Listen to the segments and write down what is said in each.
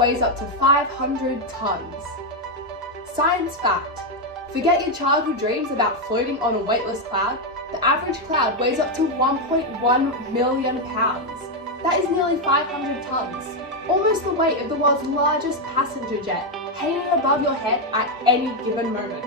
weighs up to 500 tons. Science fact: forget your childhood dreams about floating on a weightless cloud. The average cloud weighs up to 1.1 million pounds. That is nearly 500 tons, almost the weight of the world's largest passenger jet, hanging above your head at any given moment.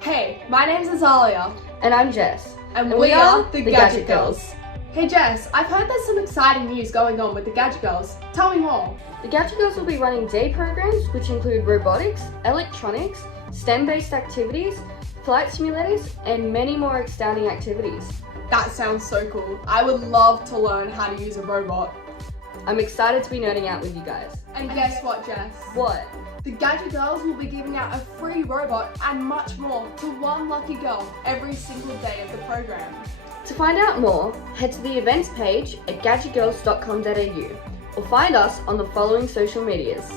Hey, my name's Azalia. And I'm Jess. And we are the Gadget Girlz. Hey Jess, I've heard there's some exciting news going on with the Gadget Girlz. Tell me more. The Gadget Girlz will be running day programs which include robotics, electronics, STEM-based activities, flight simulators, and many more astounding activities. That sounds so cool. I would love to learn how to use a robot. I'm excited to be nerding out with you guys. And guess what, Jess? What? The Gadget Girlz will be giving out a free robot and much more to one lucky girl every single day of the program. To find out more, head to the events page at gadgetgirls.com.au or find us on the following social medias.